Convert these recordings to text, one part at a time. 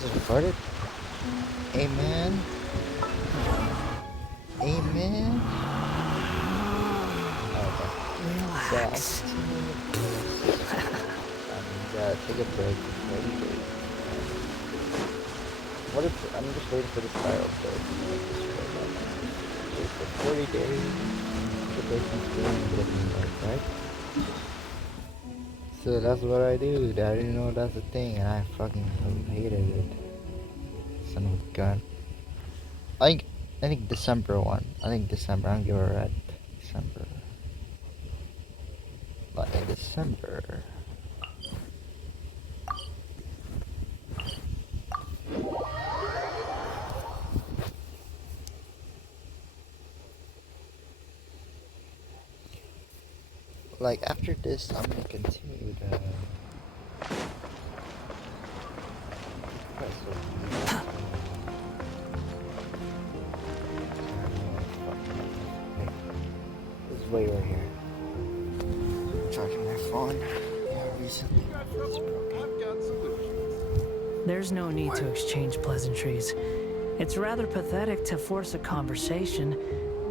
Just record it. Amen. Amen. Okay. Relax. Take a break. Maybe. What if I'm just waiting for the spiral code? Wait for 40 days. The person's feeling getting like, right? So that's what I do. I didn't know that's a thing, and I fucking hated it. Son of a gun. I think December one. I think December. I'm gonna give it a red. December. But in December. Like after this, I'm gonna continue the. This is way right here. Charging my phone. Yeah, recently. There's no need to exchange pleasantries. It's rather pathetic to force a conversation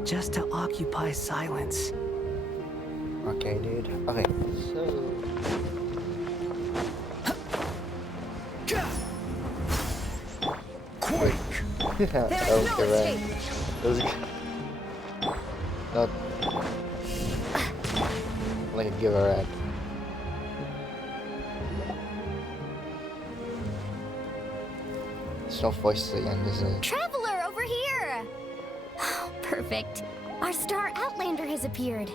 just to occupy silence. Okay, dude. Okay, so. Quick! Yeah, There that is was no correct. escape. That was not like a give a rat. There's no voices again, is it? Traveler, over here! Oh, perfect. Our star Outlander has appeared.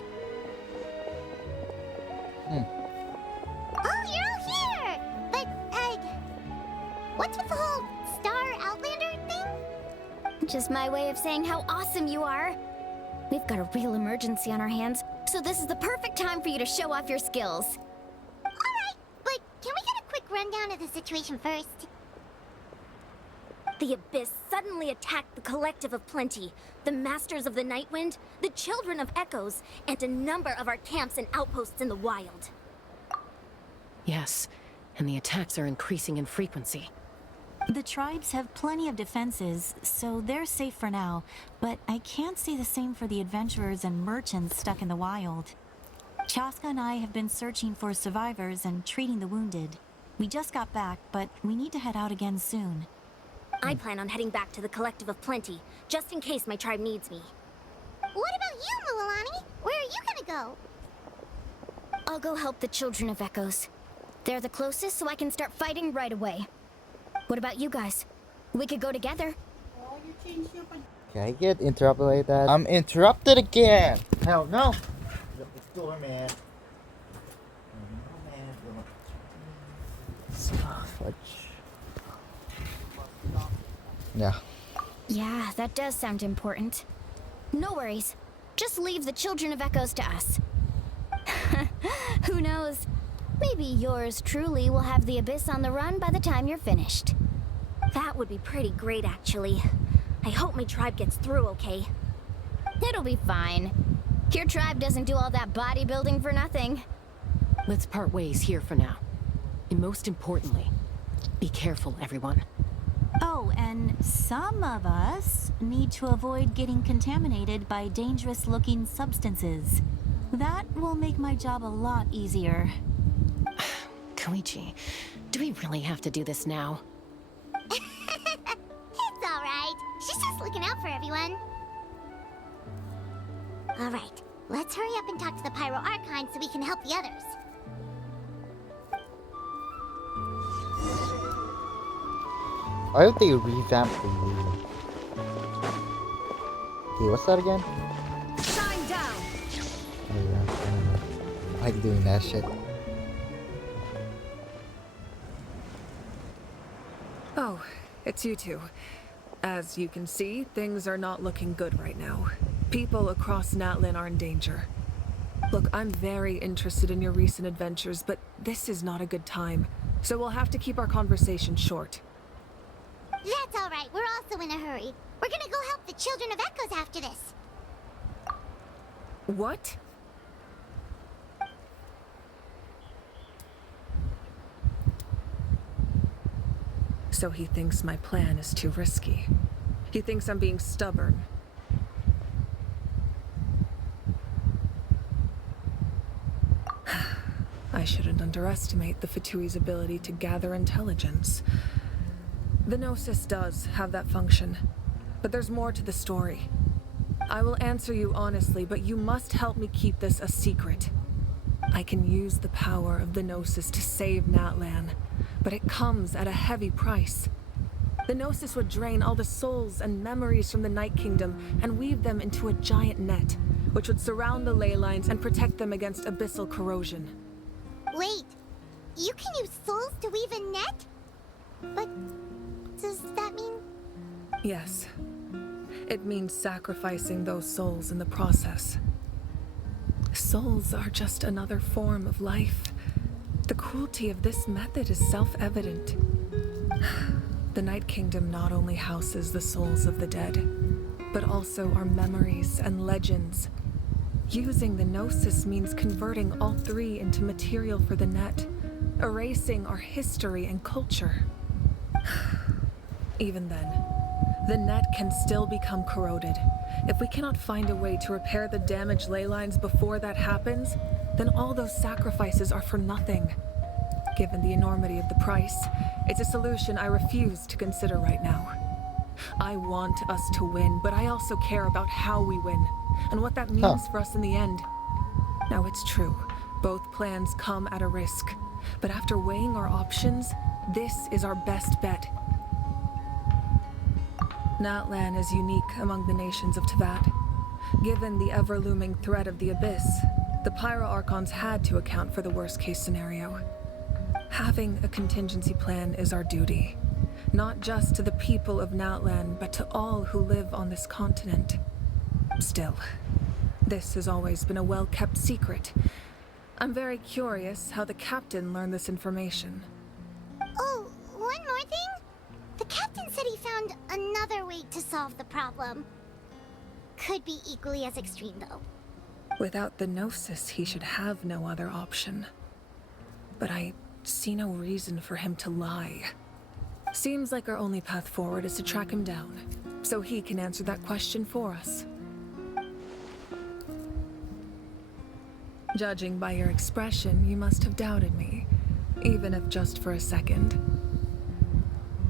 Oh, you're all here! But, what's with the whole star Outlander thing? Just my way of saying how awesome you are. We've got a real emergency on our hands, so this is the perfect time for you to show off your skills. Alright, but can we get a quick rundown of the situation first? The Abyss suddenly attacked the Collective of Plenty, the Masters of the Nightwind, the Children of Echoes, and a number of our camps and outposts in the wild. Yes, and the attacks are increasing in frequency. The tribes have plenty of defenses, so they're safe for now, but I can't say the same for the adventurers and merchants stuck in the wild. Chaska and I have been searching for survivors and treating the wounded. We just got back, but we need to head out again soon. I plan on heading back to the Collective of Plenty, just in case my tribe needs me. What about you, Mualani? Where are you gonna go? I'll go help the Children of Echoes. They're the closest, so I can start fighting right away. What about you guys? We could go together. Can I get interrupted like that? I'm interrupted again! Hell no! The door, man. Fudge. Yeah. Yeah, that does sound important. No worries. Just leave the Children of Echoes to us. Who knows? Maybe yours truly will have the Abyss on the run by the time you're finished. That would be pretty great, actually. I hope my tribe gets through okay. It'll be fine. Your tribe doesn't do all that bodybuilding for nothing. Let's part ways here for now. And most importantly, be careful, everyone. Oh, and some of us need to avoid getting contaminated by dangerous-looking substances. That will make my job a lot easier. Koichi, do we really have to do this now? It's alright. She's just looking out for everyone. Alright, let's hurry up and talk to the Pyro Archon so we can help the others. I hope they revamp the rule. Okay, what's that again? Shine down! Oh, yeah, I like doing that shit. Oh, it's you two. As you can see, things are not looking good right now. People across Natlin are in danger. Look, I'm very interested in your recent adventures, but this is not a good time. So we'll have to keep our conversation short. That's alright, we're also in a hurry. We're gonna go help the Children of Echoes after this. What? So he thinks my plan is too risky. He thinks I'm being stubborn. I shouldn't underestimate the Fatui's ability to gather intelligence. The Gnosis does have that function, but there's more to the story. I will answer you honestly, but you must help me keep this a secret. I can use the power of the Gnosis to save Natlan, but it comes at a heavy price. The Gnosis would drain all the souls and memories from the Night Kingdom and weave them into a giant net, which would surround the ley lines and protect them against abyssal corrosion. Wait, you can use souls to weave a net? But does that mean... Yes. It means sacrificing those souls in the process. Souls are just another form of life. The cruelty of this method is self-evident. The Night Kingdom not only houses the souls of the dead, but also our memories and legends. Using the Gnosis means converting all three into material for the net, erasing our history and culture. Even then, the net can still become corroded. If we cannot find a way to repair the damaged ley lines before that happens, then all those sacrifices are for nothing. Given the enormity of the price, it's a solution I refuse to consider right now. I want us to win, but I also care about how we win, and what that means for us in the end. Now it's true, both plans come at a risk, but after weighing our options, this is our best bet. Natlan is unique among the nations of Teyvat. Given the ever-looming threat of the Abyss, the Pyro Archons had to account for the worst-case scenario. Having a contingency plan is our duty, not just to the people of Natlan, but to all who live on this continent. Still, this has always been a well-kept secret. I'm very curious how the captain learned this information. Oh, one more thing? The captain said he found another way to solve the problem. Could be equally as extreme, though. Without the Gnosis, he should have no other option. But I see no reason for him to lie. Seems like our only path forward is to track him down, so he can answer that question for us. Judging by your expression, you must have doubted me, even if just for a second.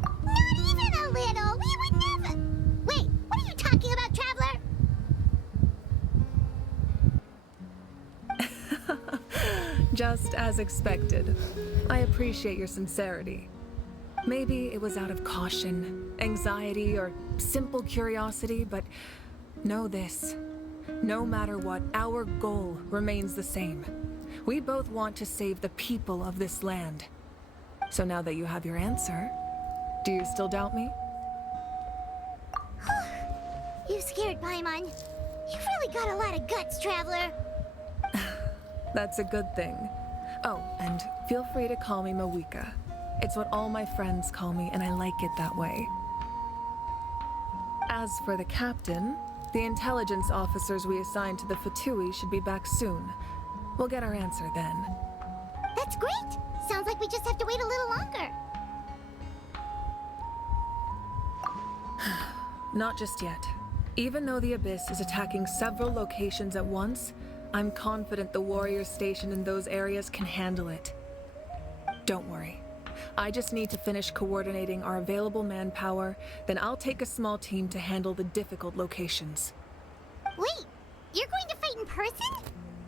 Not even a little! We would never... Wait, what are you talking about, Traveler? Just as expected. I appreciate your sincerity. Maybe it was out of caution, anxiety, or simple curiosity, but know this. No matter what, our goal remains the same. We both want to save the people of this land. So now that you have your answer, do you still doubt me? You scared Paimon. You've really got a lot of guts, Traveler. That's a good thing. Oh, and feel free to call me Mawika. It's what all my friends call me, and I like it that way. As for the captain, the intelligence officers we assigned to the Fatui should be back soon. We'll get our answer then. That's great! Sounds like we just have to wait a little longer. Not just yet. Even though the Abyss is attacking several locations at once, I'm confident the warriors stationed in those areas can handle it. Don't worry. I just need to finish coordinating our available manpower, then I'll take a small team to handle the difficult locations. Wait, you're going to fight in person?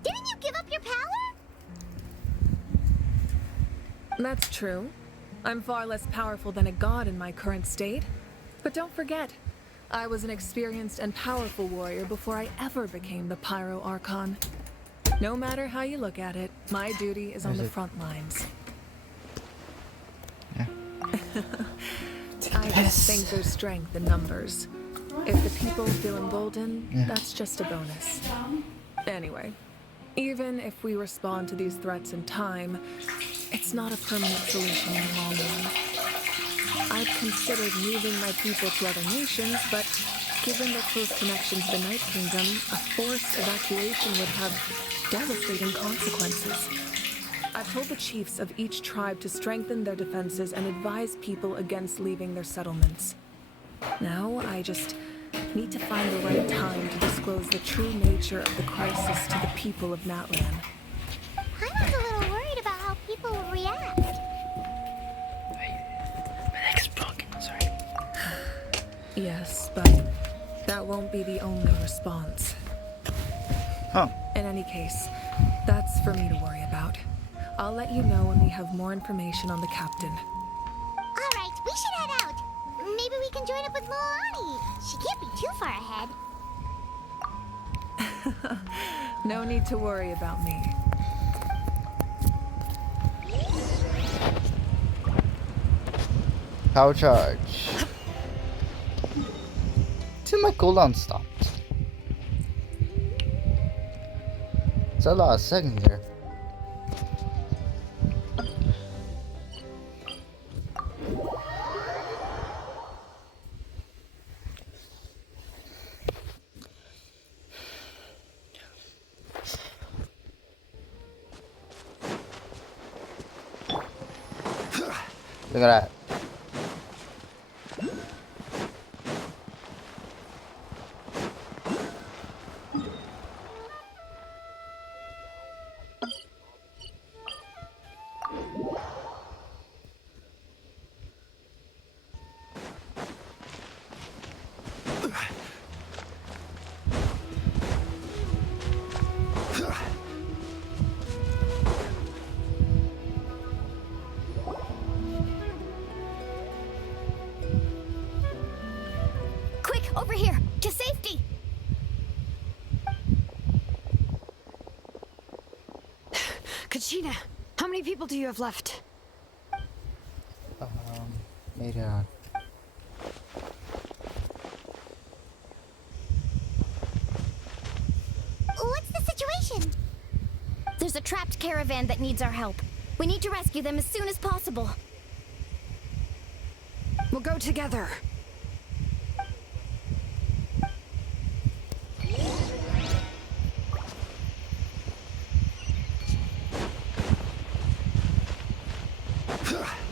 Didn't you give up your power? That's true. I'm far less powerful than a god in my current state. But don't forget, I was an experienced and powerful warrior before I ever became the Pyro Archon. No matter how you look at it, my duty is on the front lines. Yeah. I just think there's strength in numbers. If the people feel emboldened, that's just a bonus. Anyway, even if we respond to these threats in time, it's not a permanent solution in the long run. I've considered moving my people to other nations, but given their close connection to the Night Kingdom, a forced evacuation would have devastating consequences. I've told the chiefs of each tribe to strengthen their defenses and advise people against leaving their settlements. Now, I just need to find the right time to disclose the true nature of the crisis to the people of Natlan. I was a little worried about how people will react. My leg's broken, sorry. Yes, but that won't be the only response. Huh. In any case, that's for me to worry about. I'll let you know when we have more information on the captain. Alright, we should head out. Maybe we can join up with Milani. She can't be too far ahead. No need to worry about me. Power charge. Till my cooldown stopped. It's a lot of seconds here. Look at that. Quick, over here, to safety! Kachina, how many people do you have left? Made it out. What's the situation? There's a trapped caravan that needs our help. We need to rescue them as soon as possible. We'll go together.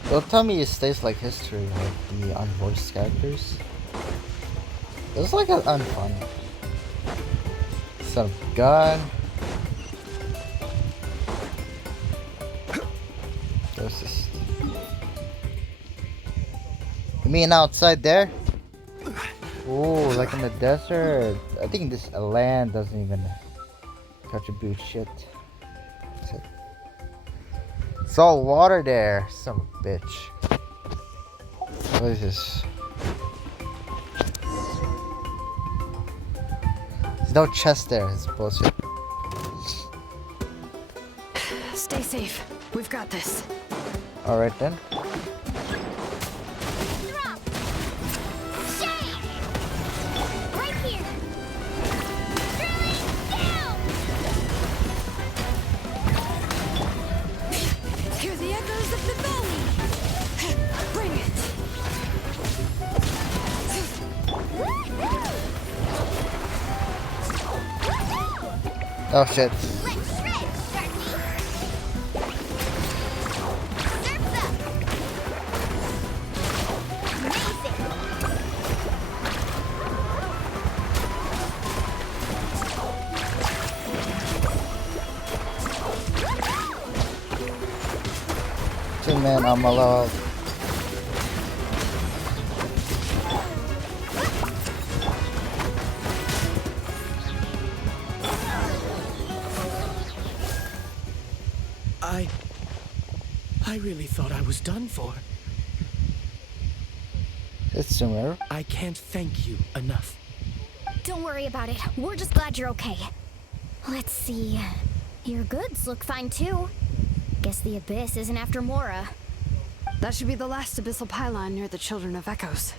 Don't tell me it stays like history, like the unvoiced characters. It's like an unfun. Some gun. There's this. You mean outside there? Ooh, like in the desert. I think this land doesn't even contribute shit. It's all water there, son of a bitch. What is this? There's no chest there, it's bullshit. Stay safe. We've got this. Alright then. Drop! Shame! Right here! Throwing down! Hear the echoes of the valley. Bring it. Oh shit. Let's shred, Sharky! Surf's up! Amazing! Two men, I'm alone. I really thought I was done for. It's similar. I can't thank you enough. Don't worry about it. We're just glad you're okay. Let's see. Your goods look fine too. Guess the Abyss isn't after Mora. That should be the last abyssal pylon near the Children of Echoes.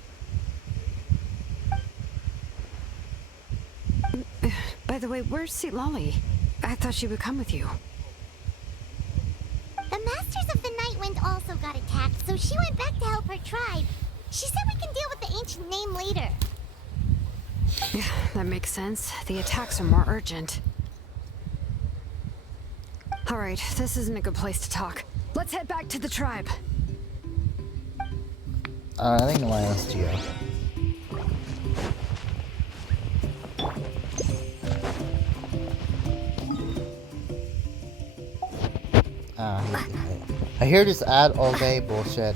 By the way, where's Lolly? I thought she would come with you. The Masters of the Night Wind also got attacked, so she went back to help her tribe. She said we can deal with the ancient name later. That makes sense. The attacks are more urgent. Alright, this isn't a good place to talk. Let's head back to the tribe. I think minus 2. I hear this ad all day bullshit.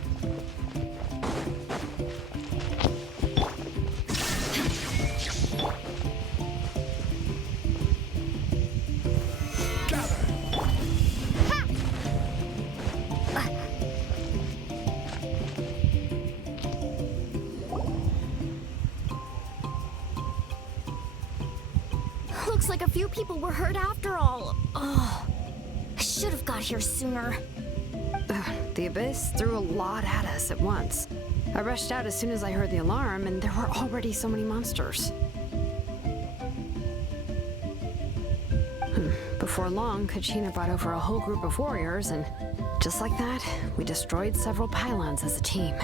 Looks like a few people were hurt after all. Oh, I should have got here sooner. The Abyss threw a lot at us at once. I rushed out as soon as I heard the alarm, and there were already so many monsters. Before long, Kachina brought over a whole group of warriors, and just like that, we destroyed several pylons as a team.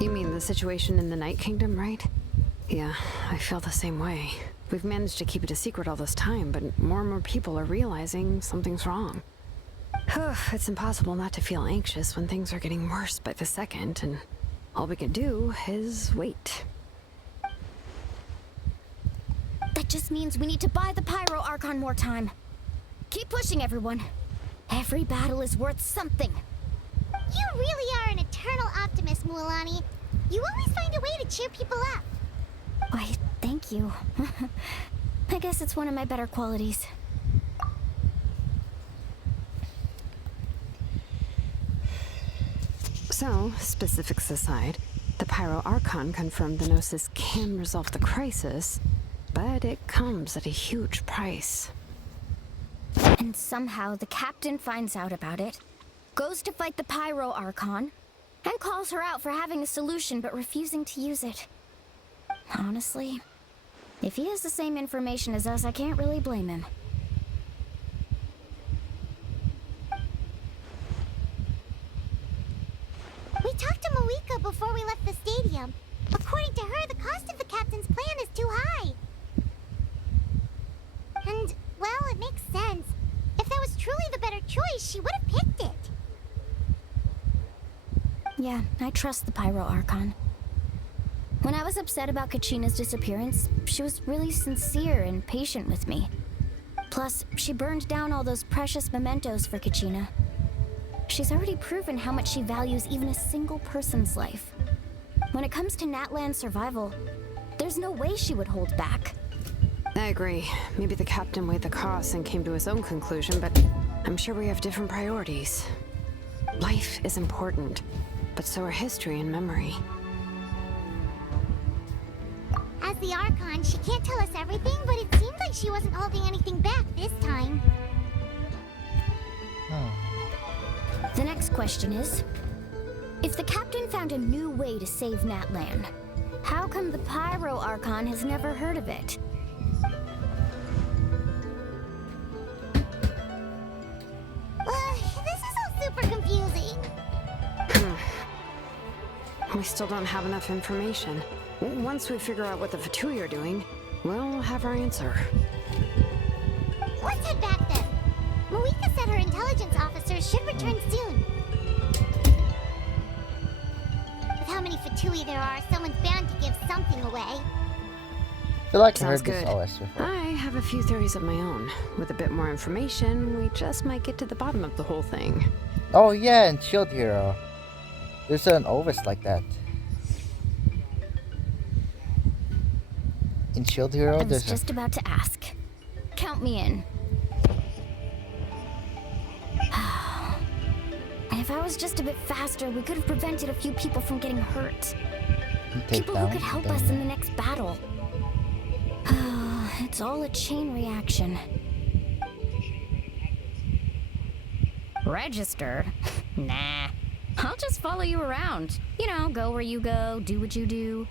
You mean the situation in the Night Kingdom, right? Yeah, I feel the same way. We've managed to keep it a secret all this time, but more and more people are realizing something's wrong. It's impossible not to feel anxious when things are getting worse by the second, and all we can do is wait. That just means we need to buy the Pyro Archon more time. Keep pushing, everyone. Every battle is worth something. You really are an eternal optimist, Mualani. You always find a way to cheer people up. Why, thank you. I guess it's one of my better qualities. So, specifics aside, the Pyro Archon confirmed the Gnosis can resolve the crisis, but it comes at a huge price. And somehow the captain finds out about it, goes to fight the Pyro Archon, and calls her out for having a solution but refusing to use it. Honestly, if he has the same information as us, I can't really blame him. We talked to Moika before we left the stadium. According to her, the cost of the captain's plan is too high. And, well, it makes sense. If that was truly the better choice, she would have picked it. Yeah, I trust the Pyro Archon. When I was upset about Kachina's disappearance, she was really sincere and patient with me. Plus, she burned down all those precious mementos for Kachina. She's already proven how much she values even a single person's life. When it comes to Natlan's survival, there's no way she would hold back. I agree. Maybe the captain weighed the costs and came to his own conclusion, but I'm sure we have different priorities. Life is important, but so are history and memory. As the Archon, she can't tell us everything, but it seemed like she wasn't holding anything back this time. The next question is, if the captain found a new way to save Natlan, how come the Pyro Archon has never heard of it? This is all super confusing. We still don't have enough information. Once we figure out what the Fatui are doing, we'll have our answer. Let's head back then. Moika said her intelligence officers should return soon. With how many Fatui there are, someone's bound to give something away. I feel like I Sounds heard this good. always before. I have a few theories of my own. With a bit more information, we just might get to the bottom of the whole thing. Oh yeah, and Shield Hero. There's an Ovis like that. In Shield Hero, I was there's just about to ask. Count me in. And if I was just a bit faster, we could have prevented a few people from getting hurt. People who could help us in the next battle. It's all a chain reaction. Register? Nah. I'll just follow you around. You know, go where you go, do what you do.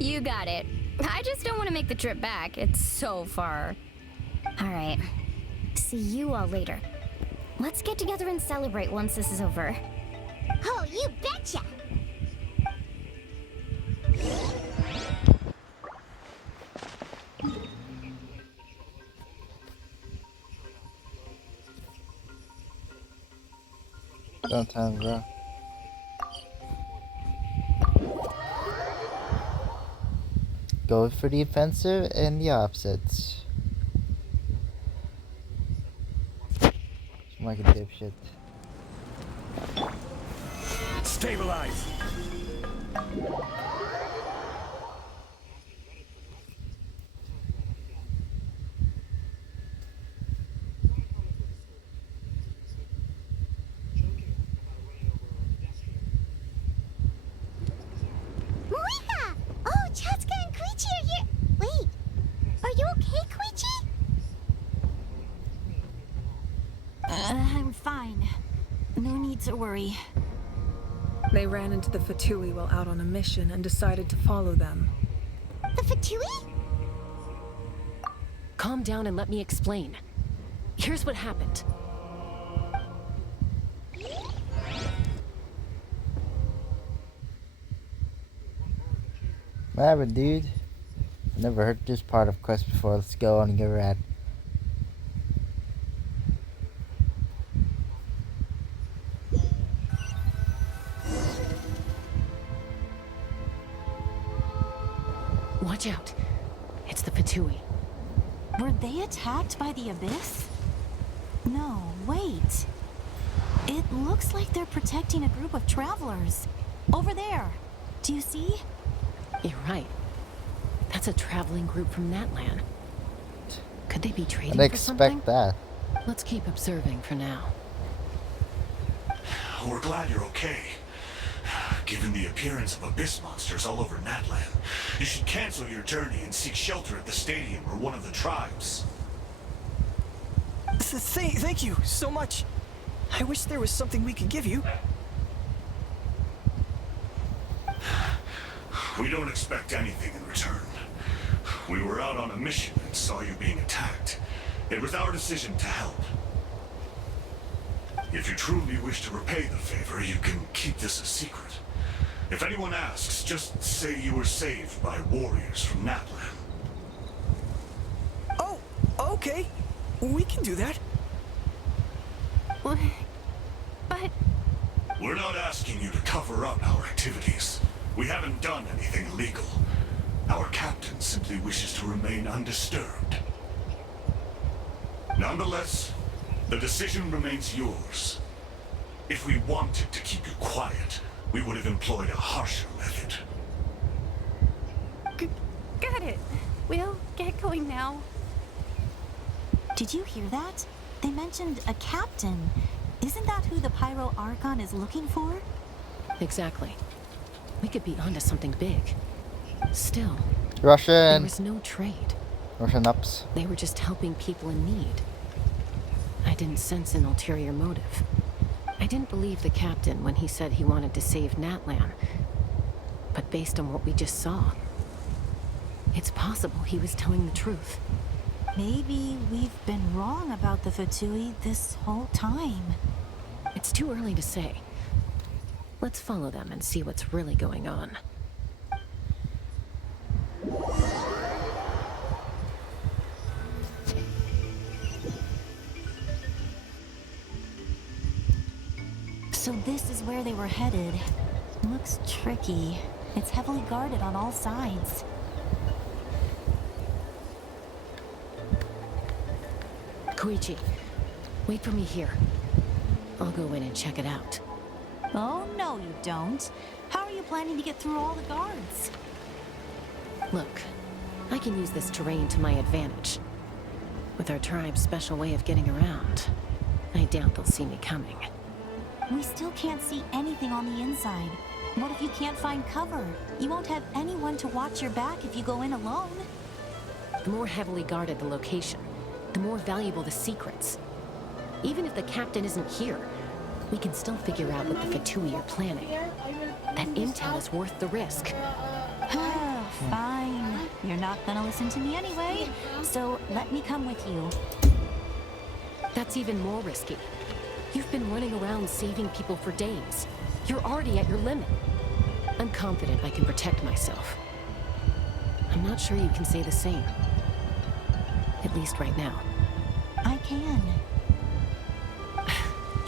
You got it. I just don't want to make the trip back. It's so far. All right. See you all later. Let's get together and celebrate once this is over. Oh, you betcha! Don't tell him, bro. Go for the offensive and the opposites. Like a dipshit. Stabilize. Moika! Oh, Chatska and Koichi are here. Wait, are you okay, Koichi? I'm fine. No need to worry. They ran into the Fatui while out on a mission and decided to follow them. The Fatui? Calm down and let me explain. Here's what happened. Whatever, dude. I never heard this part of quest before. Let's go on and get rat. Watch out. It's the Fatui. Were they attacked by the Abyss? No, wait. It looks like they're protecting a group of travelers. Over there. Do you see? You're right. That's a traveling group from Natlan. Could they be trading I'd for something? expect that. Let's keep observing for now. We're glad you're okay. Given the appearance of abyss monsters all over Natlan, you should cancel your journey and seek shelter at the stadium or one of the tribes. Thank you so much. I wish there was something we could give you. We don't expect anything in return. We were out on a mission and saw you being attacked. It was our decision to help. If you truly wish to repay the favor, you can keep this a secret. If anyone asks, just say you were saved by warriors from Natlan. Oh, okay. We can do that. But... We're not asking you to cover up our activities. We haven't done anything illegal. Our captain simply wishes to remain undisturbed. Nonetheless, the decision remains yours. If we wanted to keep you quiet, we would have employed a harsher method. Got it. We'll get going now. Did you hear that? They mentioned a captain. Isn't that who the Pyro Archon is looking for? Exactly. We could be onto something big. Still, there Russian. was no trade. Russian ups. They were just helping people in need. I didn't sense an ulterior motive. I didn't believe the captain when he said he wanted to save Natlan. But based on what we just saw, it's possible he was telling the truth. Maybe we've been wrong about the Fatui this whole time. It's too early to say. Let's follow them and see what's really going on. So this is where they were headed. Looks tricky. It's heavily guarded on all sides. Koichi, wait for me here. I'll go in and check it out. Oh, no you don't. How are you planning to get through all the guards? Look, I can use this terrain to my advantage. With our tribe's special way of getting around, I doubt they'll see me coming. We still can't see anything on the inside. What if you can't find cover? You won't have anyone to watch your back if you go in alone. The more heavily guarded the location, the more valuable the secrets. Even if the captain isn't here, we can still figure out what the Fatui are planning. That intel is worth the risk. Fine. You're not gonna listen to me anyway, so let me come with you. That's even more risky. You've been running around saving people for days. You're already at your limit. I'm confident I can protect myself. I'm not sure you can say the same. At least right now. I can.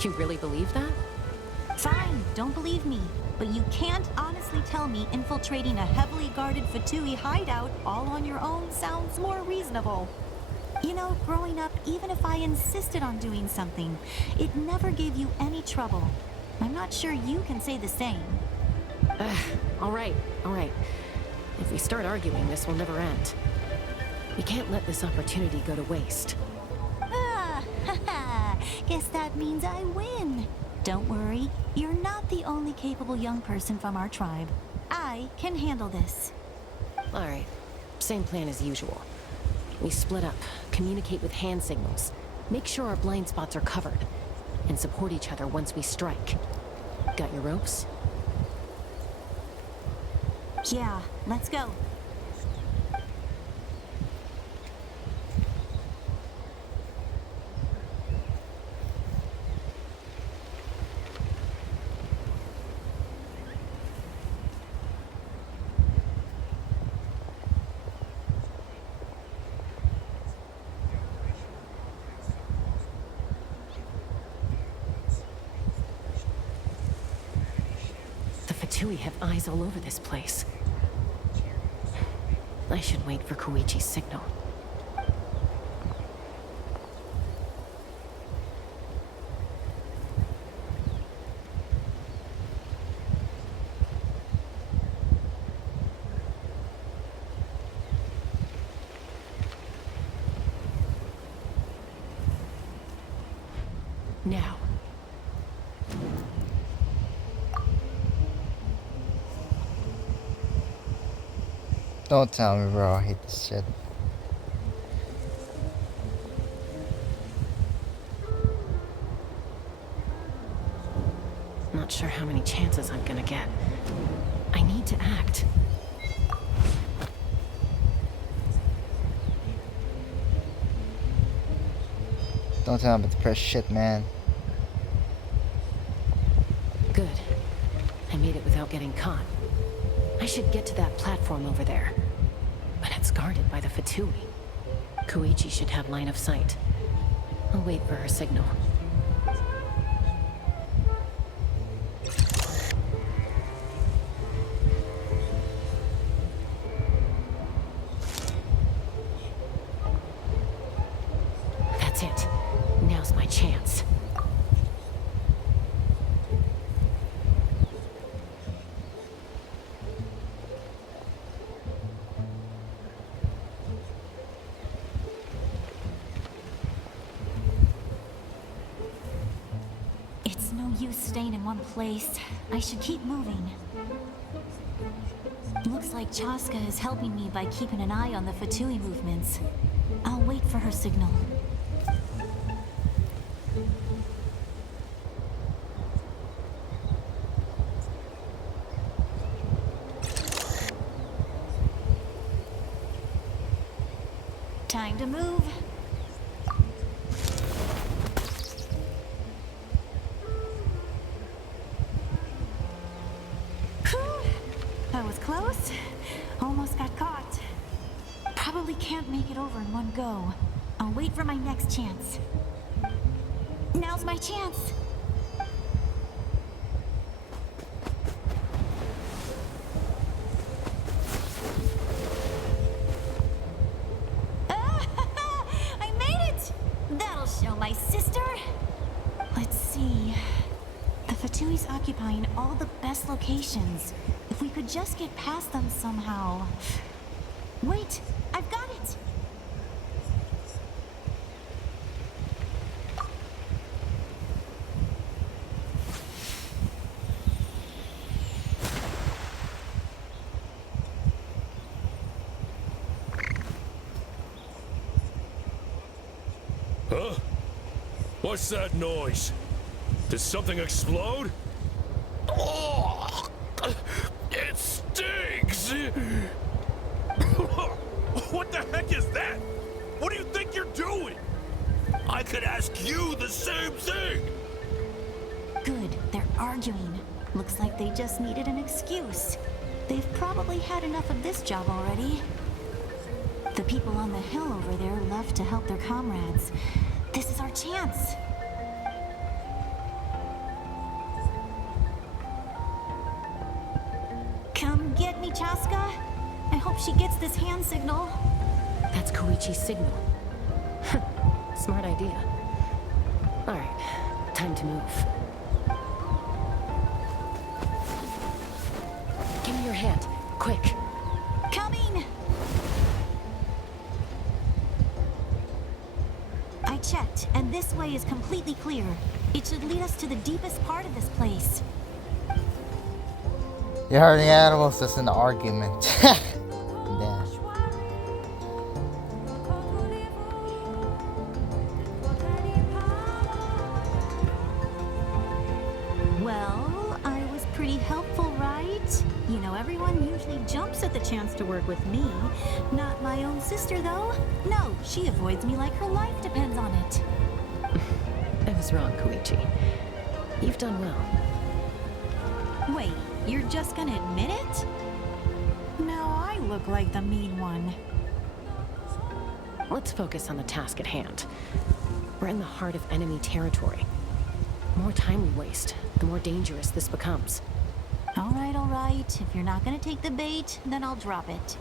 You really believe that? Fine, don't believe me. But you can't honestly tell me infiltrating a heavily guarded Fatui hideout all on your own sounds more reasonable. You know, growing up, even if I insisted on doing something, it never gave you any trouble. I'm not sure you can say the same. All right. If we start arguing, this will never end. We can't let this opportunity go to waste. Ah, haha. Guess that means I win. Don't worry, you're not the only capable young person from our tribe. I can handle this. All right. Same plan as usual. We split up, communicate with hand signals, make sure our blind spots are covered, and support each other once we strike. Got your ropes? Yeah, let's go. The Fatui have eyes all over this place. I should wait for Koichi's signal. Now. Don't tell me, bro. I hate this shit. Not sure how many chances I'm gonna get. I need to act. Don't tell me about the press shit, man. Good. I made it without getting caught. I should get to that platform over there. But it's guarded by the Fatui. Koichi should have line of sight. I'll wait for her signal. That's it. Now's my chance. It's no use staying in one place. I should keep moving. Looks like Chaska is helping me by keeping an eye on the Fatui movements. I'll wait for her signal. Time to move. That was close. Almost got caught. Probably can't make it over in one go. I'll wait for my next chance. Now's my chance. I made it! That'll show my sister. Let's see. The Fatui's occupying all the best locations. If we could just get past them somehow. Wait, I've got it! Huh? What's that noise? Did something explode? Oh, it stinks! What the heck is that? What do you think you're doing? I could ask you the same thing! arguing. Looks like they just needed an excuse. They've probably had enough of this job already. The people on the hill over there love to help their comrades. This is our chance. Come get me, Chaska. I hope she gets this hand signal. That's Koichi's signal. Smart idea. Alright, time to move. Give me your hand, quick. Coming! I checked, and this way is completely clear. It should lead us to the deepest part of this place. You're hurting animals, that's an argument. Damn. Well, I was pretty helpful, right? You know, everyone usually jumps at the chance to work with me. Not my own sister, though. No, she avoids me like her life depends on it. I was wrong, Koichi. You've done well. Wait, you're just gonna admit it? Now I look like the mean one. Let's focus on the task at hand. We're in the heart of enemy territory. The more time we waste, the more dangerous this becomes. All right. If you're not gonna take the bait, then I'll drop it.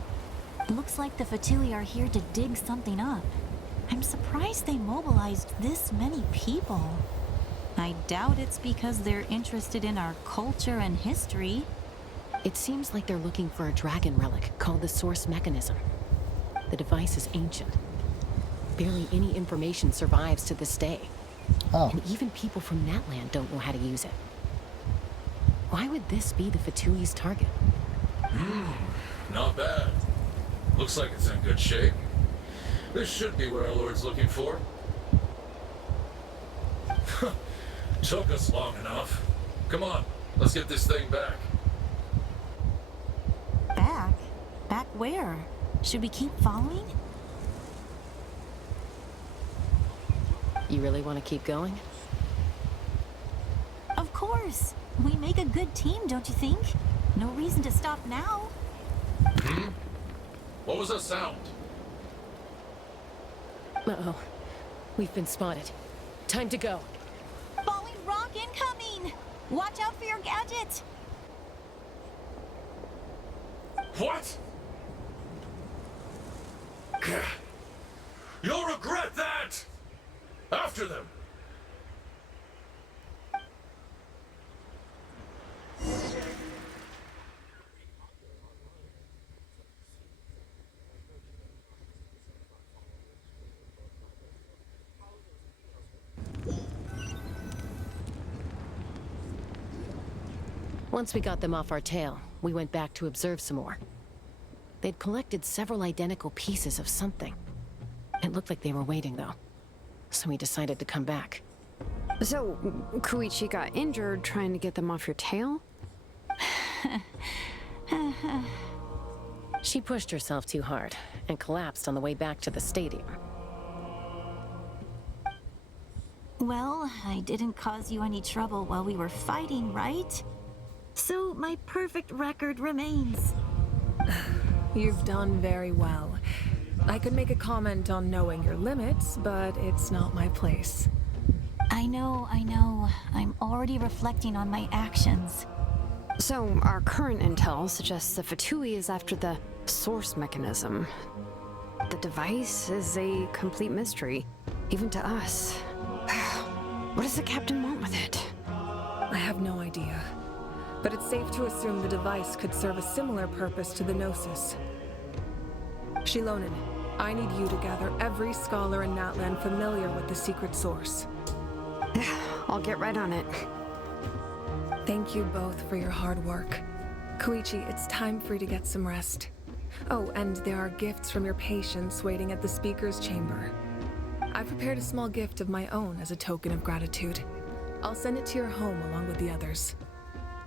Looks like the Fatui are here to dig something up. I'm surprised they mobilized this many people. I doubt it's because they're interested in our culture and history. It seems like they're looking for a dragon relic called the Source Mechanism. The device is ancient. Barely any information survives to this day. Oh. And even people from Natland don't know how to use it. Why would this be the Fatui's target? Not bad. Looks like it's in good shape. This should be what our Lord's looking for. Took us long enough. Come on, let's get this thing back. Back? Back where? Should we keep following? You really want to keep going? Of course. We make a good team, don't you think? No reason to stop now. What was that sound? Uh-oh. We've been spotted. Time to go. Falling rock incoming! Watch out for your gadget! What? You'll regret that! After them! Once we got them off our tail, we went back to observe some more. They'd collected several identical pieces of something. It looked like they were waiting, though. So we decided to come back. So, Koichi got injured trying to get them off your tail? She pushed herself too hard and collapsed on the way back to the stadium. Well, I didn't cause you any trouble while we were fighting, right? So my perfect record remains. You've done very well. I could make a comment on knowing your limits, but it's not my place. I know. I'm already reflecting on my actions. So, our current intel suggests the Fatui is after the source mechanism. The device is a complete mystery, even to us. What does the captain want with it? I have no idea. But it's safe to assume the device could serve a similar purpose to the Gnosis. Shilonen, I need you to gather every scholar in Natland familiar with the secret source. I'll get right on it. Thank you both for your hard work. Koichi, it's time for you to get some rest. Oh, and there are gifts from your patients waiting at the speaker's chamber. I've prepared a small gift of my own as a token of gratitude. I'll send it to your home along with the others.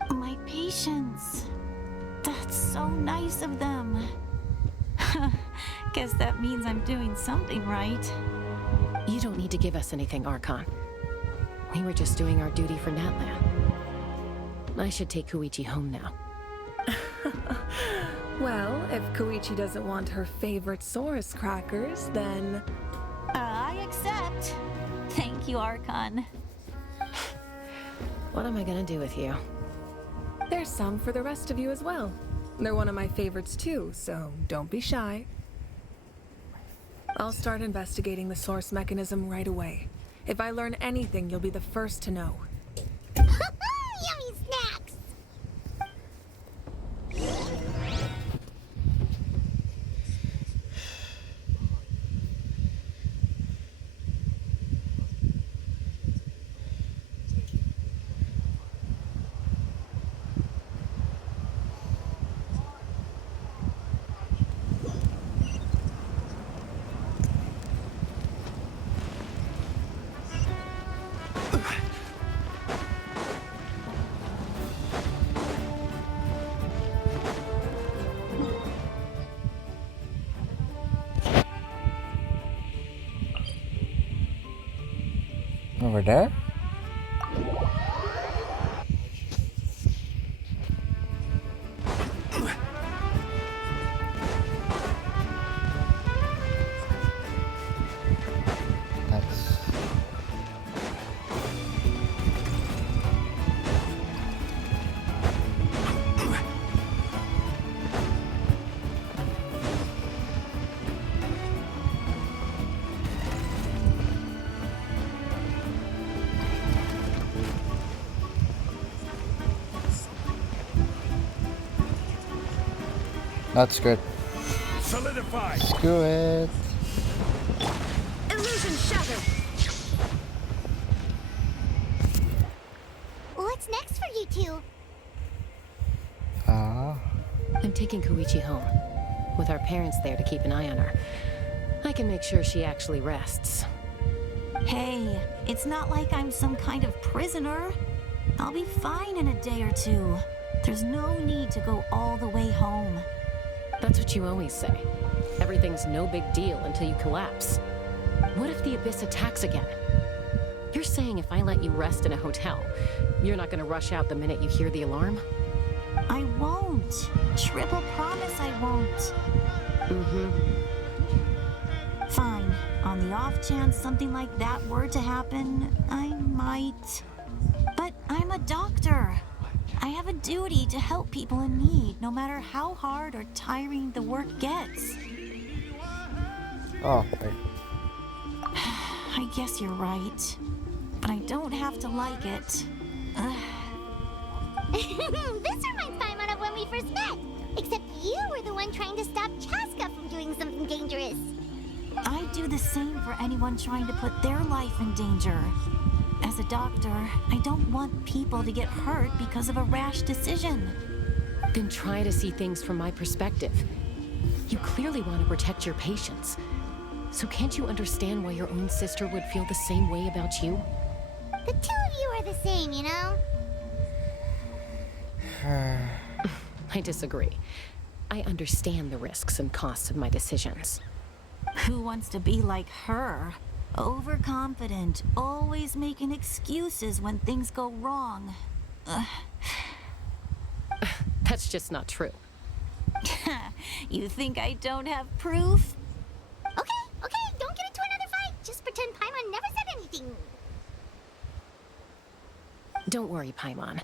My patience. That's so nice of them. Guess that means I'm doing something right. You don't need to give us anything, Archon. We were just doing our duty for Natlan. I should take Koichi home now. Well, if Koichi doesn't want her favorite Saurus crackers, then... I accept. Thank you, Archon. What am I gonna do with you? There's some for the rest of you as well. They're one of my favorites too, so don't be shy. I'll start investigating the source mechanism right away. If I learn anything, you'll be the first to know. Yummy snacks! Over there? Nice. That's good. Solidify. Screw it. Illusion shattered! What's next for you two? I'm taking Koichi home, with our parents there to keep an eye on her. I can make sure she actually rests. Hey, it's not like I'm some kind of prisoner. I'll be fine in a day or two. There's no need to go all the way home. That's what you always say. Everything's no big deal until you collapse. What if the Abyss attacks again? You're saying if I let you rest in a hotel, you're not gonna rush out the minute you hear the alarm? I won't. Triple promise I won't. Fine. On the off chance something like that were to happen, I might. But I'm a doctor. I have a duty to help people in need, no matter how hard or tiring the work gets. Oh, wait. I guess you're right. But I don't have to like it. This reminds Paimon of when we first met. Except you were the one trying to stop Chaska from doing something dangerous. I do the same for anyone trying to put their life in danger. As a doctor, I don't want people to get hurt because of a rash decision. Then try to see things from my perspective. You clearly want to protect your patients. So can't you understand why your own sister would feel the same way about you? The two of you are the same, you know? I disagree. I understand the risks and costs of my decisions. Who wants to be like her? Overconfident, always making excuses when things go wrong. That's just not true. You think I don't have proof? Okay, don't get into another fight. Just pretend Paimon never said anything. Don't worry, Paimon.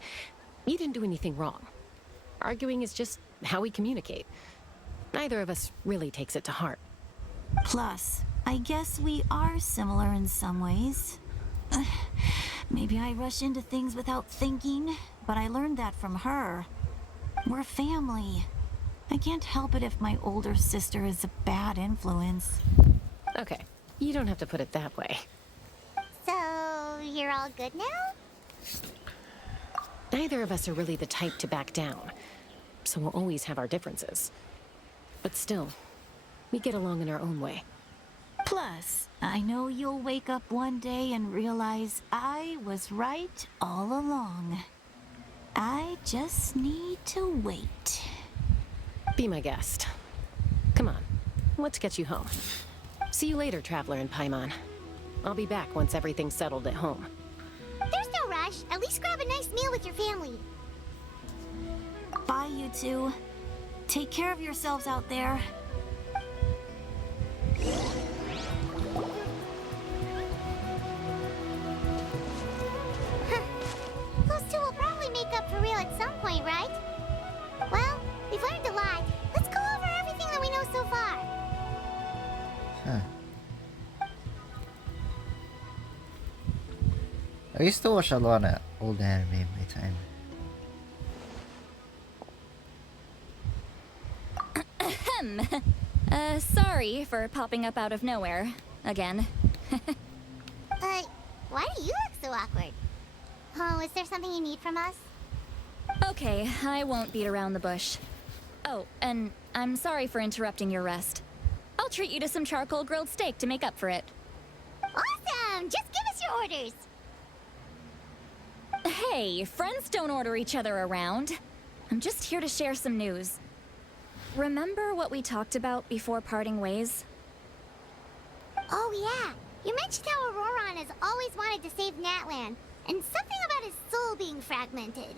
You didn't do anything wrong. Arguing is just how we communicate. Neither of us really takes it to heart. Plus, I guess we are similar in some ways. Maybe I rush into things without thinking, but I learned that from her. We're family. I can't help it if my older sister is a bad influence. Okay, you don't have to put it that way. So, you're all good now? Neither of us are really the type to back down, so we'll always have our differences. But still, we get along in our own way. Plus, I know you'll wake up one day and realize I was right all along. I just need to wait. Be my guest. Come on, let's get you home. See you later, Traveler and Paimon. I'll be back once everything's settled at home. There's no rush. At least grab a nice meal with your family. Bye, you two. Take care of yourselves out there. Those two will probably make up for real at some point, right? Well, we've learned a lot. Let's go over everything that we know so far. Huh. I used to watch a lot of old anime in my time. Sorry for popping up out of nowhere. Again. Why do you look so awkward? Oh, is there something you need from us? Okay, I won't beat around the bush. Oh, and I'm sorry for interrupting your rest. I'll treat you to some charcoal grilled steak to make up for it. Awesome! Just give us your orders. Hey, friends don't order each other around. I'm just here to share some news. Remember what we talked about before parting ways? Oh yeah, you mentioned how Auroron has always wanted to save Natlan, and something about his soul being fragmented.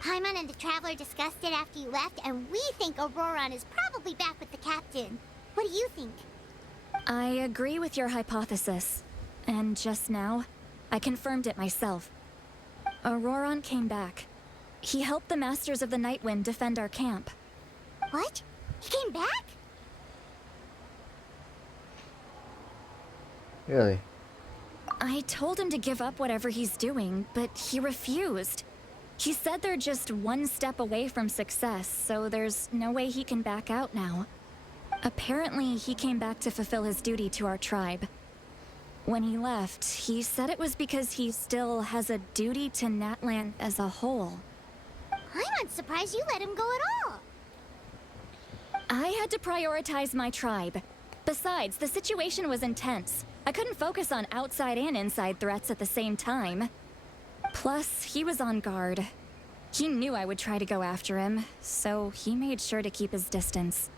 Paimon and the Traveler discussed it after you left, and we think Auroron is probably back with the Captain. What do you think? I agree with your hypothesis. And just now, I confirmed it myself. Auroron came back. He helped the Masters of the Nightwind defend our camp. What? He came back? Really? I told him to give up whatever he's doing, but he refused. He said they're just one step away from success, so there's no way he can back out now. Apparently, he came back to fulfill his duty to our tribe. When he left, he said it was because he still has a duty to Natlan as a whole. I'm not surprised you let him go at all. I had to prioritize my tribe. Besides, the situation was intense. I couldn't focus on outside and inside threats at the same time. Plus, he was on guard. He knew I would try to go after him, so he made sure to keep his distance.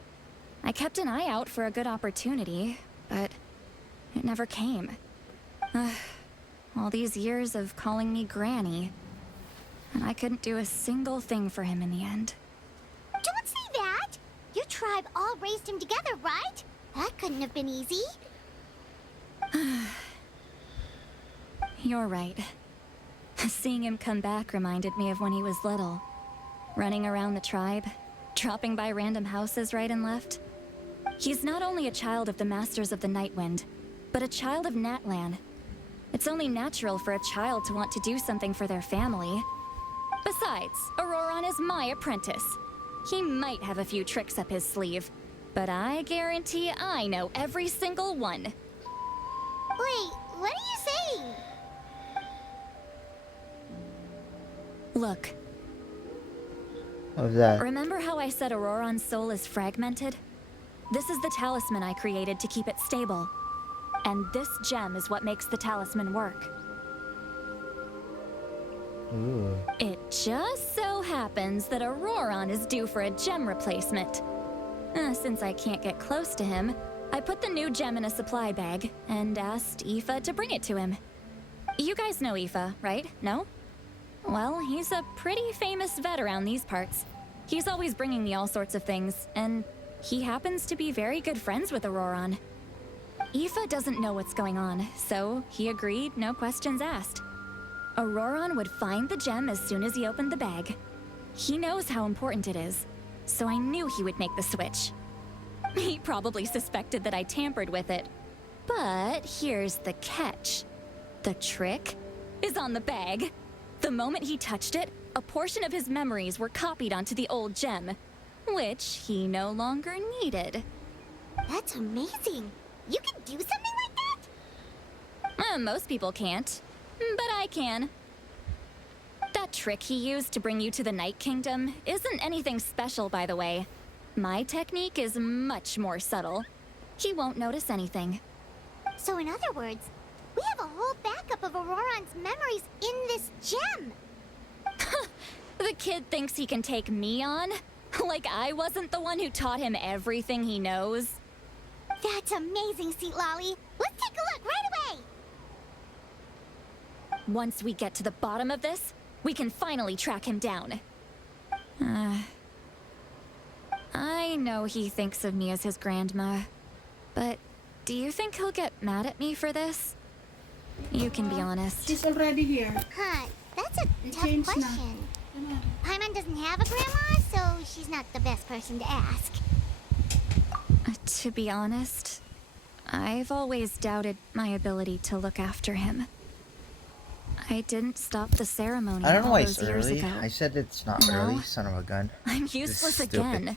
I kept an eye out for a good opportunity, but it never came. All these years of calling me Granny, and I couldn't do a single thing for him in the end. Don't say that! Your tribe all raised him together, right? That couldn't have been easy. You're right. Seeing him come back reminded me of when he was little. Running around the tribe, dropping by random houses right and left. He's not only a child of the Masters of the Nightwind, but a child of Natlan. It's only natural for a child to want to do something for their family. Besides, Auroron is my apprentice. He might have a few tricks up his sleeve, but I guarantee I know every single one. Wait, what are you saying? Look. What was that? Remember how I said Auroron's soul is fragmented? This is the talisman I created to keep it stable. And this gem is what makes the talisman work. Ooh. It just so happens that Auroron is due for a gem replacement. Since I can't get close to him, I put the new gem in a supply bag and asked Aoife to bring it to him. You guys know Aoife, right? No? Well, he's a pretty famous vet around these parts. He's always bringing me all sorts of things, and he happens to be very good friends with Auroron. Aoife doesn't know what's going on, so he agreed, no questions asked. Auroron would find the gem as soon as he opened the bag. He knows how important it is, so I knew he would make the switch. He probably suspected that I tampered with it. But here's the catch. The trick is on the bag. The moment he touched it, a portion of his memories were copied onto the old gem, which he no longer needed. That's amazing. You can do something like that? Most people can't, but I can. That trick he used to bring you to the Night Kingdom isn't anything special, by the way. My technique is much more subtle. He won't notice anything. So in other words, we have a whole backup of Auroron's memories in this gem. The kid thinks he can take me on? Like I wasn't the one who taught him everything he knows? That's amazing, Seat Lolly. Let's take a look right away. Once we get to the bottom of this, we can finally track him down. I know he thinks of me as his grandma, but do you think he'll get mad at me for this? You can be honest. She's already here. Huh, that's a tough changed now. question. Paimon doesn't have a grandma, so she's not the best person to ask. To be honest, I've always doubted my ability to look after him. I didn't stop the ceremony I don't know all why those it's years early. ago. I said it's not No. early, son of a gun. I'm This is useless stupid. again.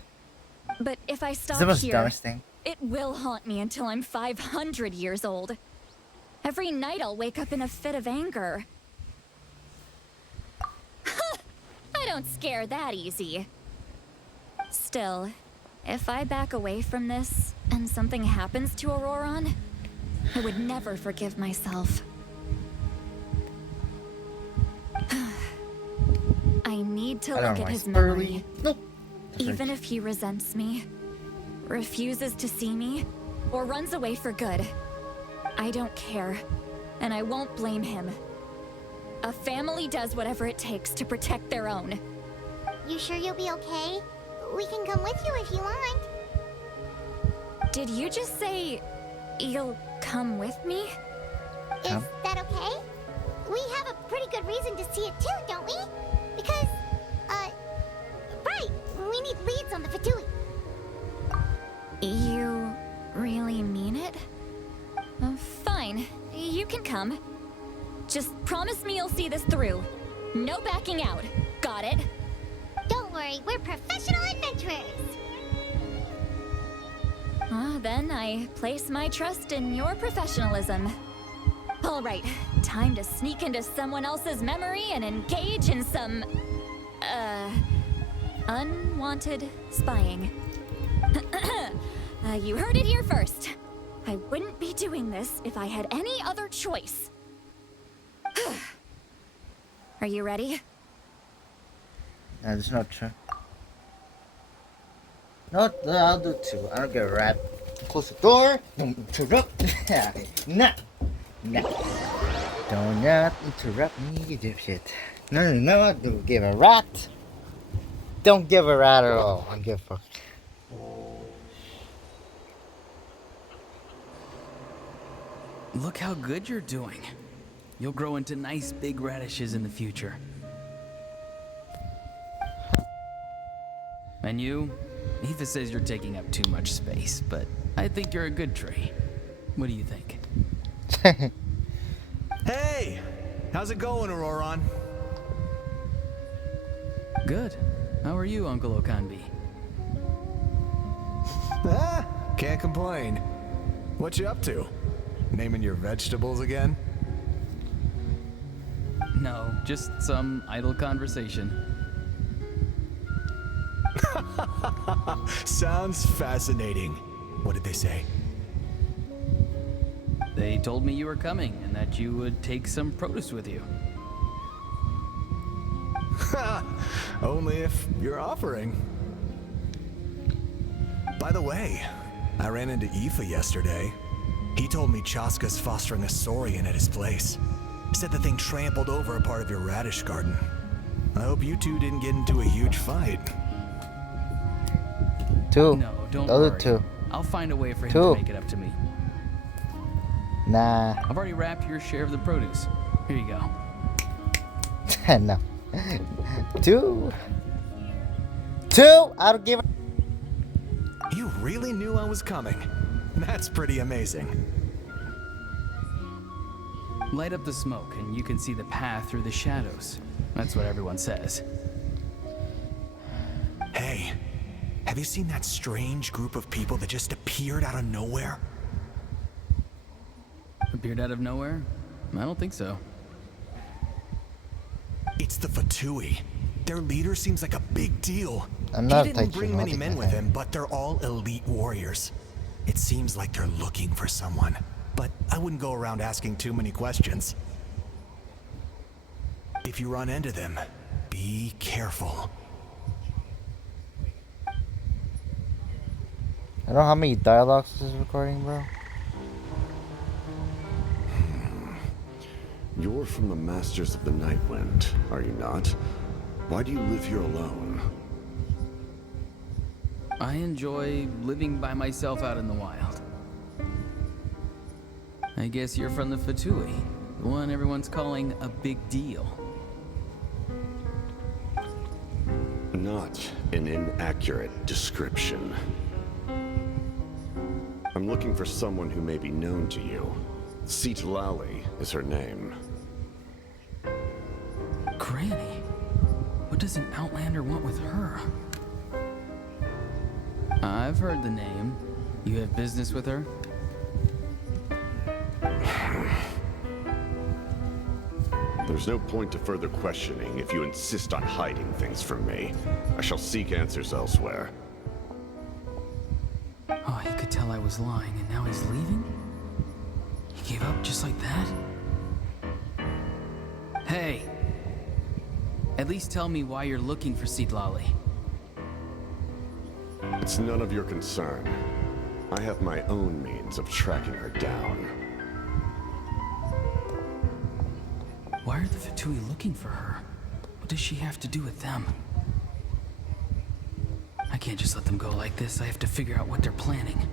But if I It's stop the most here, dumbest thing. it will haunt me until I'm 500 years old. Every night I'll wake up in a fit of anger. I don't scare that easy. Still, if I back away from this and something happens to Auroron, I would never forgive myself. I need to I don't look know at why his it's memory. early. Nope. Even if he resents me, refuses to see me, or runs away for good, I don't care, and I won't blame him. A family does whatever it takes to protect their own. You sure you'll be okay? We can come with you if you want. Did you just say you'll come with me? Is that okay? We have a pretty good reason to see it too, don't we? Because, right, we need leads on the Fatui. You really mean it? Fine, you can come. Just promise me you'll see this through. No backing out. Got it? Don't worry, we're professional adventurers. Then I place my trust in your professionalism. All right, time to sneak into someone else's memory and engage in some, unwanted spying. You heard it here first. I wouldn't be doing this if I had any other choice. Are you ready? No, there's no two. No, I'll do two. I don't give a rat. Close the door. Don't interrupt. Nah. Nah. Do not interrupt me, you dipshit. No, I don't give a rat. Don't give a rat at all. I don't give a fuck. Look how good you're doing. You'll grow into nice big radishes in the future. And you? Aoife says you're taking up too much space, but I think you're a good tree. What do you think? Hey! How's it going, Auroron? Good. How are you, Uncle Okanbi? Can't complain. What you up to? Naming your vegetables again? No, just some idle conversation. Sounds fascinating. What did they say? They told me you were coming and that you would take some produce with you. Only if you're offering. By the way, I ran into Aoife yesterday. He told me Chaska's fostering a saurian at his place. Said the thing trampled over a part of your radish garden. I hope you two didn't get into a huge fight. Two. No, don't Other worry. two. I'll find a way for him Two. to make it up to me. Nah. I've already wrapped your share of the produce. Here you go. No. Two. I don't give a... You really knew I was coming. That's pretty amazing. Light up the smoke and you can see the path through the shadows. That's what everyone says. Hey, have you seen that strange group of people that just appeared out of nowhere? Appeared out of nowhere? I don't think so. It's the Fatui. Their leader seems like a big deal. I'm not He didn't touching bring many nothing men to with him. him, but they're all elite warriors. It seems like they're looking for someone, but I wouldn't go around asking too many questions. If you run into them, be careful. I don't know how many dialogues this is recording, bro. You're from the Masters of the Nightwind, are you not? Why do you live here alone? I enjoy living by myself out in the wild. I guess you're from the Fatui, the one everyone's calling a big deal. Not an inaccurate description. I'm looking for someone who may be known to you. Citlali is her name. Granny? What does an Outlander want with her? I've heard the name. You have business with her? There's no point to further questioning if you insist on hiding things from me. I shall seek answers elsewhere. Oh, he could tell I was lying, and now he's leaving? He gave up just like that? Hey! At least tell me why you're looking for Citlali. It's none of your concern. I have my own means of tracking her down. Why are the Fatui looking for her? What does she have to do with them? I can't just let them go like this. I have to figure out what they're planning.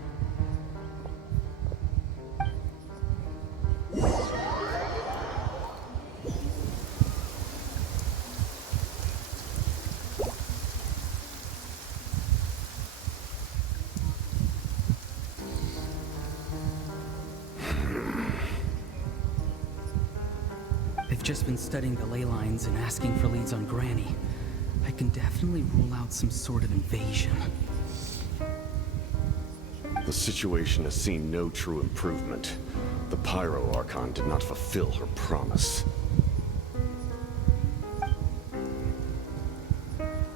They've just been studying the ley lines and asking for leads on Granny. I can definitely rule out some sort of invasion. The situation has seen no true improvement. The Pyro Archon did not fulfill her promise.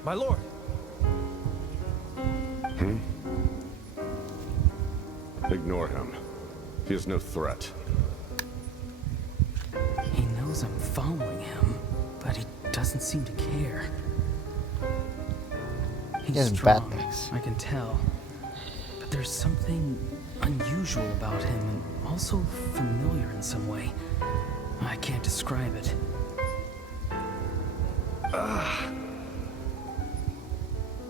My lord! Ignore him. He is no threat. He knows I'm following him, but he doesn't seem to care. He's strong, I can tell. But there's something unusual about him, and also familiar in some way. I can't describe it.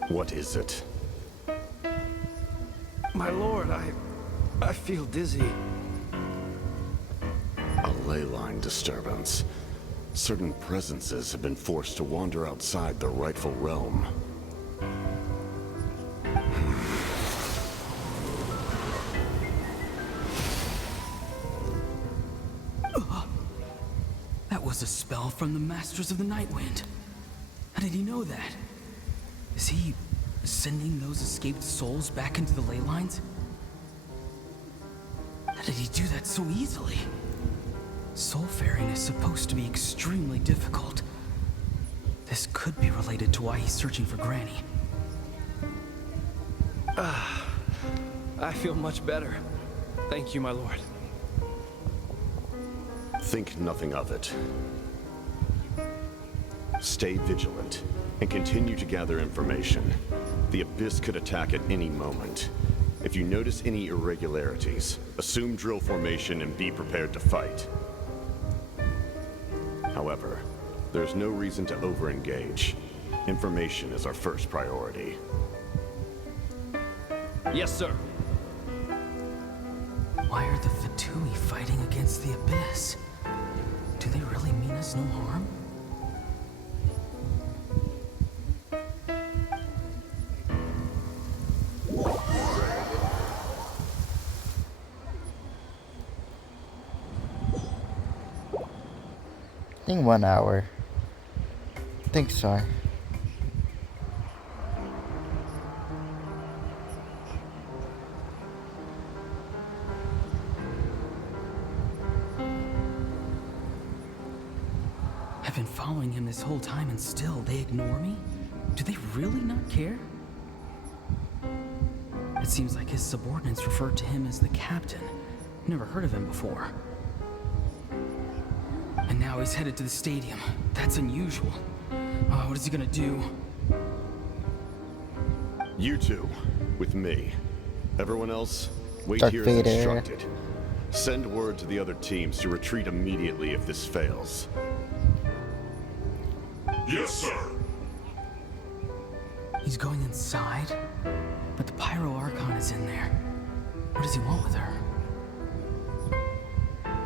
What is it? My lord, I feel dizzy. A ley line disturbance. Certain presences have been forced to wander outside their rightful realm. That was a spell from the Masters of the Nightwind. How did he know that? Is he sending those escaped souls back into the ley lines? How did he do that so easily? Soulfaring is supposed to be extremely difficult. This could be related to why he's searching for Granny. I feel much better. Thank you, my lord. Think nothing of it. Stay vigilant and continue to gather information. The Abyss could attack at any moment. If you notice any irregularities, assume drill formation and be prepared to fight. However, there's no reason to over-engage. Information is our first priority. Yes, sir. Why are the Fatui fighting against the Abyss? Do they really mean us no harm? I think 1 hour. I think so. I've been following him this whole time and still they ignore me? Do they really not care? It seems like his subordinates refer to him as the captain. Never heard of him before. And now he's headed to the stadium. That's unusual. What is he gonna do? You two, with me. Everyone else, wait Darth here Vader. as instructed. Send word to the other teams to retreat immediately if this fails. Yes, sir. He's going inside? But the Pyro Archon is in there. What does he want with her?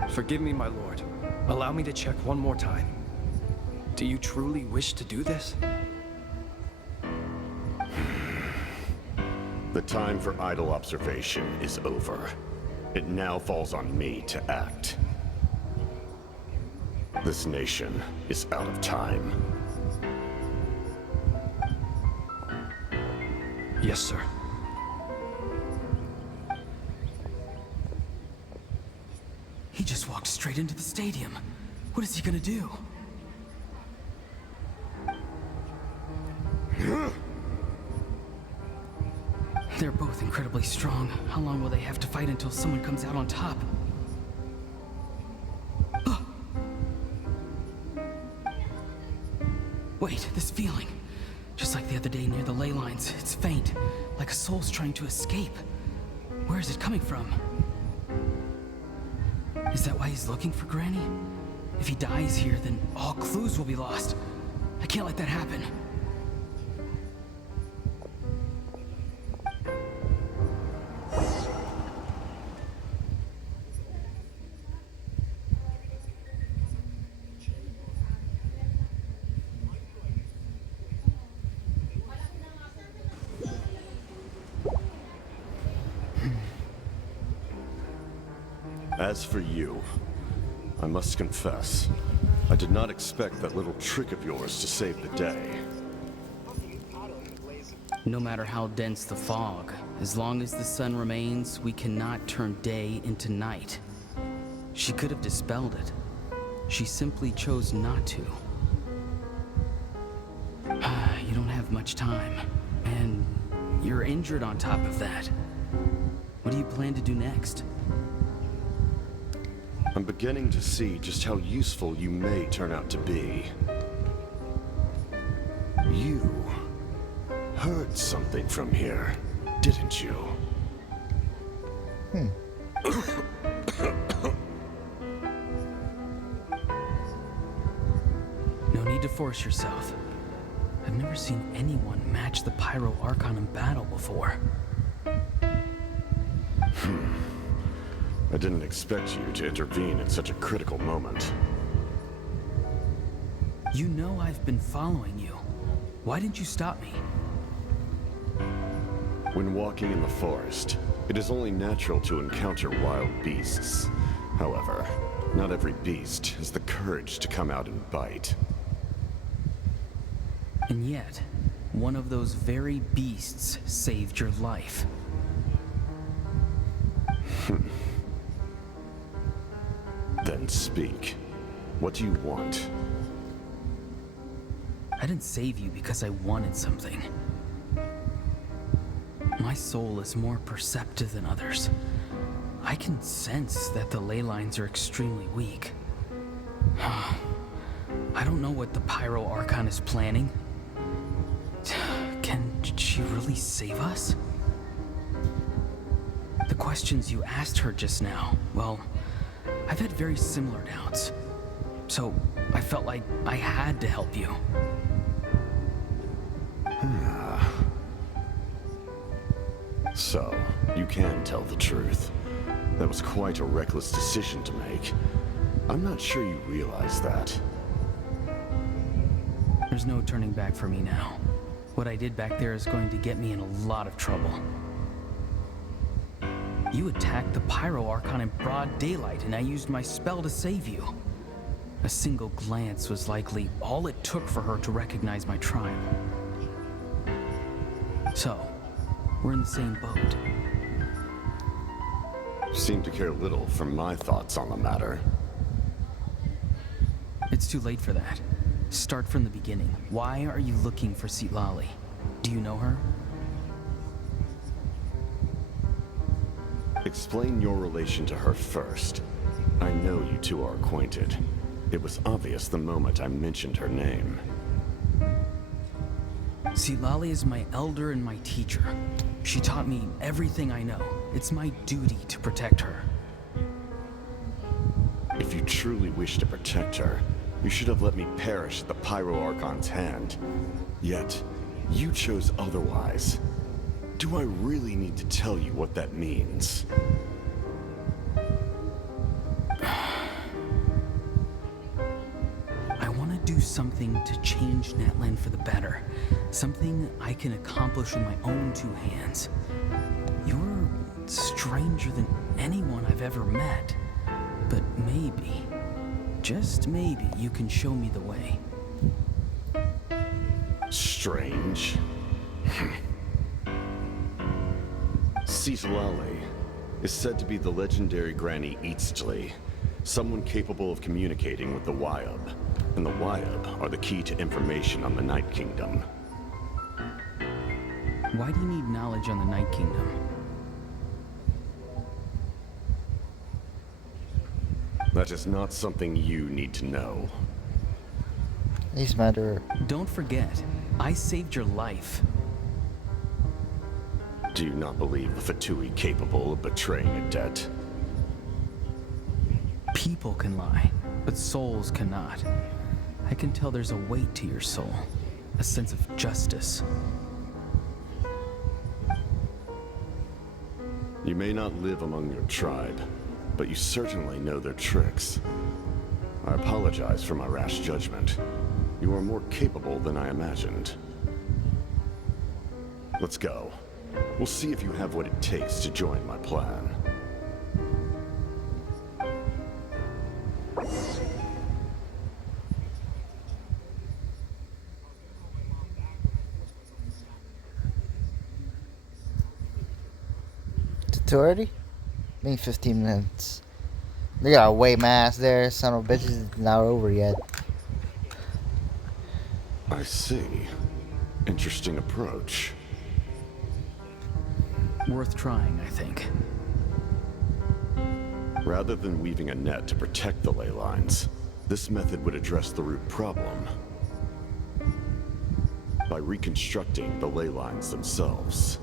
Forgive me, my lord. Allow me to check one more time. Do you truly wish to do this? The time for idle observation is over. It now falls on me to act. This nation is out of time. Yes, sir. He just walked straight into the stadium. What is he gonna do? They're both incredibly strong. How long will they have to fight until someone comes out on top? Wait, this feeling. Just like the other day near the ley lines, it's faint, like a soul's trying to escape. Where is it coming from? Is that why he's looking for Granny? If he dies here, then all clues will be lost. I can't let that happen. As for you, I must confess, I did not expect that little trick of yours to save the day. No matter how dense the fog, as long as the sun remains, we cannot turn day into night. She could have dispelled it. She simply chose not to. You don't have much time, and you're injured on top of that. What do you plan to do next? I'm beginning to see just how useful you may turn out to be. You heard something from here, didn't you? No need to force yourself. I've never seen anyone match the Pyro Archon in battle before. I didn't expect you to intervene at such a critical moment. You know I've been following you. Why didn't you stop me? When walking in the forest, it is only natural to encounter wild beasts. However, not every beast has the courage to come out and bite. And yet, one of those very beasts saved your life. Then speak. What do you want? I didn't save you because I wanted something. My soul is more perceptive than others. I can sense that the ley lines are extremely weak. I don't know what the Pyro Archon is planning. Can she really save us? The questions you asked her just now, well, I've had very similar doubts. So I felt like I had to help you. So, you can tell the truth. That was quite a reckless decision to make. I'm not sure you realize that. There's no turning back for me now. What I did back there is going to get me in a lot of trouble. You attacked the Pyro Archon in broad daylight, and I used my spell to save you. A single glance was likely all it took for her to recognize my tribe. So, we're in the same boat. Seem to care little for my thoughts on the matter. It's too late for that. Start from the beginning. Why are you looking for Citlali? Do you know her? Explain your relation to her first. I know you two are acquainted. It was obvious the moment I mentioned her name. Citlali is my elder and my teacher. She taught me everything I know. It's my duty to protect her. truly wish to protect her, you should have let me perish at the Pyro Archon's hand. Yet, you chose otherwise. Do I really need to tell you what that means? I want to do something to change Natlan for the better. Something I can accomplish with my own two hands. You're stranger than anyone I've ever met. But maybe, just maybe, you can show me the way. Strange. Citlali is said to be the legendary Granny Eastly, someone capable of communicating with the Wyab. And the Wyab are the key to information on the Night Kingdom. Why do you need knowledge on the Night Kingdom? That is not something you need to know. These matter. Don't forget, I saved your life. Do you not believe the Fatui capable of betraying a debt? People can lie, but souls cannot. I can tell there's a weight to your soul, a sense of justice. You may not live among your tribe, but you certainly know their tricks. I apologize for my rash judgment. You are more capable than I imagined. Let's go. We'll see if you have what it takes to join my plan. Two already? Maybe 15 minutes. They got a way mass there, son of a bitch, is not over yet. I see. Interesting approach. Worth trying, I think. Rather than weaving a net to protect the ley lines, this method would address the root problem by reconstructing the ley lines themselves.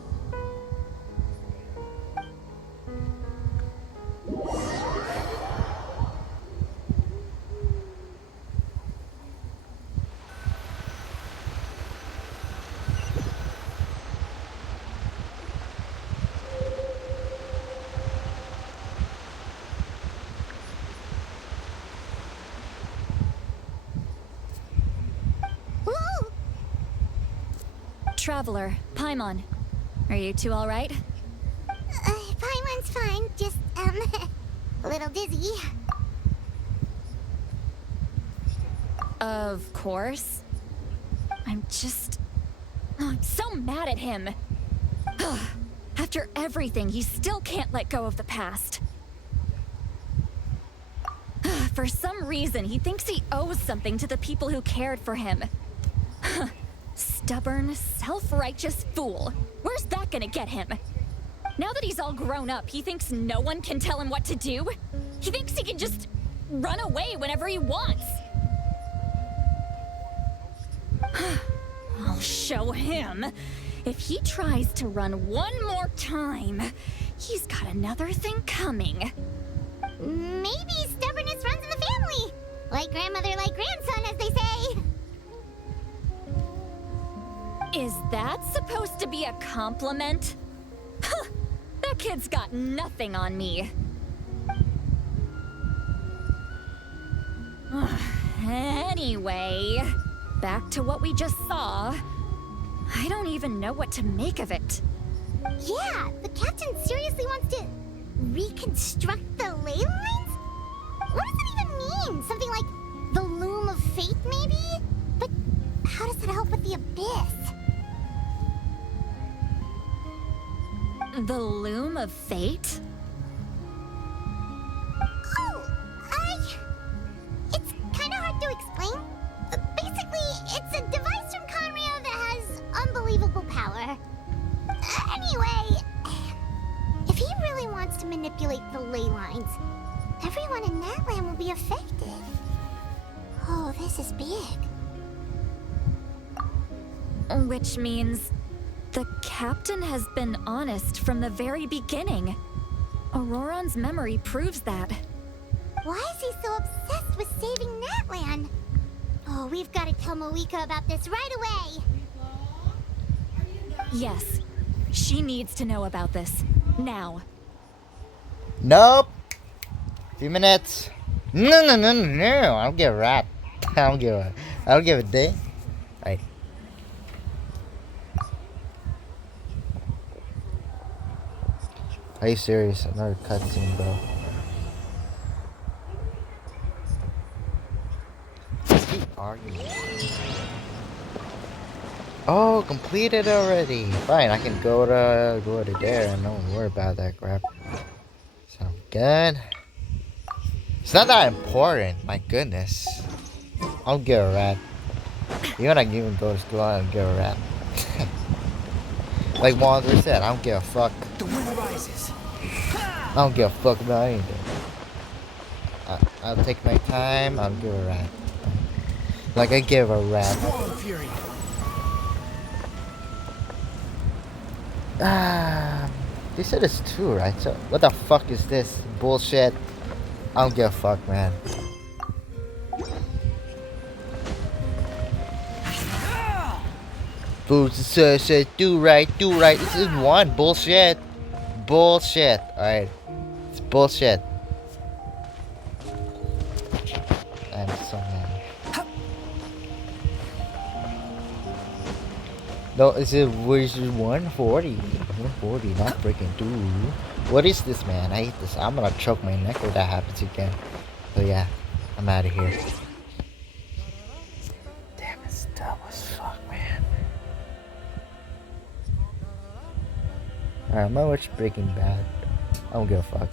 Traveler, Paimon. Are you two alright? Paimon's fine, just, a little dizzy. Of course. I'm so mad at him. After everything, he still can't let go of the past. For some reason, he thinks he owes something to the people who cared for him. Stubborn, self-righteous fool. Where's that gonna get him? Now that he's all grown up, he thinks no one can tell him what to do? He thinks he can just run away whenever he wants. I'll show him. If he tries to run one more time, he's got another thing coming. Maybe stubbornness runs in the family. Like grandmother, like grandson, as they say. Is that supposed to be a compliment? Huh, that kid's got nothing on me. Anyway, back to what we just saw. I don't even know what to make of it. Yeah, the captain seriously wants to reconstruct the ley lines? What does that even mean? Something like the loom of fate, maybe? But how does that help with the abyss? The loom of fate? Oh, it's kind of hard to explain. Basically, it's a device from Conrio that has unbelievable power. Anyway, if he really wants to manipulate the ley lines, everyone in Natlan will be affected. Oh, this is big. Which means the captain has been honest from the very beginning. Auroron's memory proves that. Why is he so obsessed with saving Natlan? Oh, we've got to tell Moeka about this right away. Yes. She needs to know about this. Now. Nope. Few minutes. No. I don't give a rat. I don't give a day. Right. Are you serious? Another cutscene, bro. Keep arguing. Oh, completed already. Fine, I can go to there and don't worry about that crap. Sound good. It's not that important. My goodness. I don't give a rat. Even I can even go to school. I don't give a rat. Like Walter said, I don't give a fuck. The wind rises. I don't give a fuck about anything. I'll take my time. I'll give a rat. Like I give a rat. Fury. They said it's 2, right? So what the fuck is this bullshit? I don't give a fuck, man. Fools said do right. This is 1 bullshit. Bullshit. Alright. It's bullshit. I'm so mad. No, is it 140? 140, not freaking 2. What is this, man? I hate this. I'm gonna choke my neck if that happens again. So yeah, I'm out of here. Damn, it's dumb as fuck, man. Alright, I'm gonna watch Breaking Bad. I don't give a fuck.